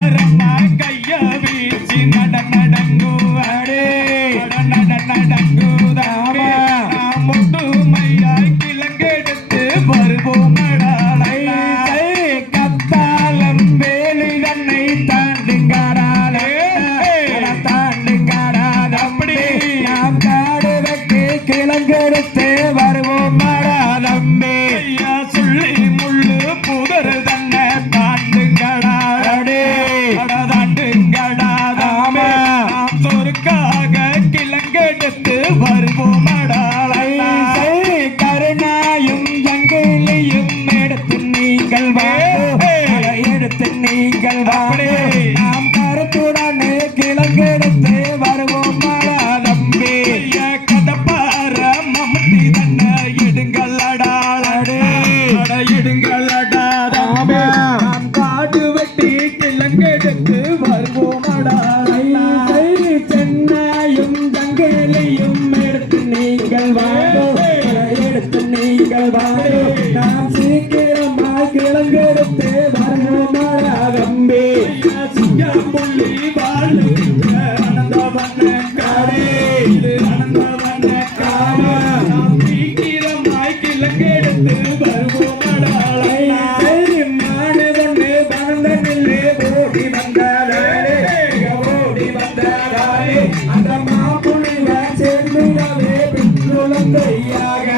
கைய வீசி நடங்குவாடே நடங்குதாமே முட்டுமையாய் கிழங்கெடுத்து வருவோம் கத்தாலம் வேலி தன்னை தாண்டுங்காடாலே தாண்டுங்காடாதம்படி நாம் காடு வெட்டி கிழங்கெடுத்து வருவோம் நம்பி சொல்லி முள்ளு புதர் தன்னை தாண்டுங்கடாடே தாண்டுங்கடாதாமே நாம் சொருக்காக கிழங்கெடுத்து வருவோம் கருணாயும் ஜங்கிலியும் எடுத்து நீங்கள் எடுத்து நீங்கள் வாடே நாம் கருத்துடனே கிழங்கெடுத்து வருவோம் நம்பி கதப்பார மம்முட்டி தன்னை எடுங்கள் அடாளடே எடுங்கள் அடாதாமே நாம் காடு வெட்டி கிழங்கெடுத்து வருவோம் சென்னையும் ஜங்கிலியும் எடுத்து நீங்கள் எடுத்து நீங்கள் வாடே நாம் சீக்கிரமாய் கிழங்கெடுத்து வருவோம் தம்பி சிங்கம்புள்ளி வாழ் அனந்தவன காடே இது அனந்தவன காடே நாம் சீக்கிரமாய் கிழங்கெடுத்து வருவோம் மாடு கொண்டு பறந்த நின்று ஓடி வந்தாரே அந்த மாப்புள்ளில சேர்ந்துடவே பின்னுழந்தையாக